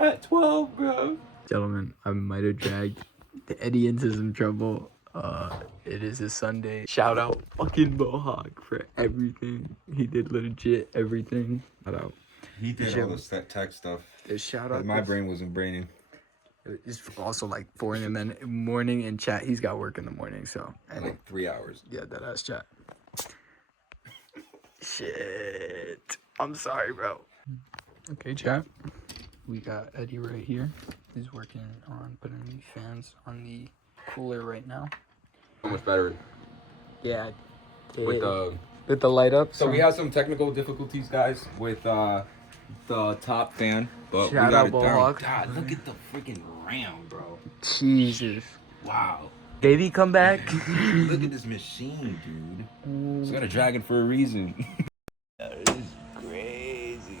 At 12, bro. Gentlemen, I might have dragged Eddie into some trouble. It is a Sunday. Shout out fucking Mohawk for everything. He did legit everything. Shout out. He did all the tech stuff. Shout out. My brain wasn't braining. It's also like 4 in the morning in chat. He's got work in the morning, so. And like 3 hours. Yeah, that ass chat. Shit. I'm sorry, bro. Okay, chat. We got Eddie right here. He's working on putting the fans on the cooler right now. So much better. Yeah. With the light up. So we have some technical difficulties, guys, with the top fan, but Shout we got out it down. Mohawk. God, look at the freaking RAM, bro. Jesus. Wow. Baby, come back. Look at this machine, dude. It's got a dragon for a reason. That is crazy.